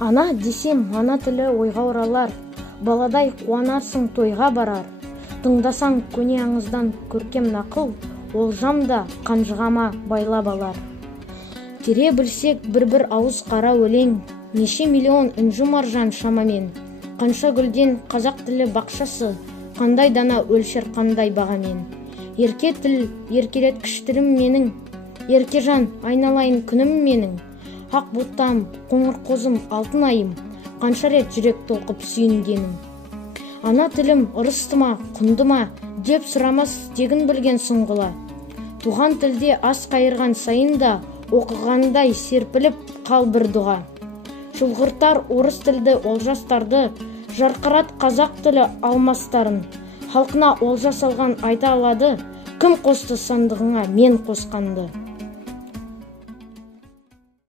Ана десем, ана тілі ойға оралар, баладай қуанарсың тойға барар. Тыңдасаң көне аңыздан көркем нақыл, олжамда қанжығама байлап алар. Тере білсек бір ауыз қара өлең, неше миллион үнжу маржан шамамен. Қанша гүлден қазақ тілі бақшасы, қандай дана өлшер қандай бағамен. Ерке тіл, еркелеткіш тілім менің, еркежан айналайын күнім менің. Ақ бұттам, қоңыр қозым, алтын айым, қанша рет жүрек толқып сүйінгенім. Ана тілім ұрысты ма, құнды ма, деп сұрамас тегін білген сұңғыла. Туған тілде ас қайырған сайын да, оқығандай серпіліп қал бір дұға. Шұлғыртар орыс тілді олжастарды, жарқырат қазақ тілі алмастарын. Халқына олжа салған айта алады, кім қосты сандығыңа мен қосқанды.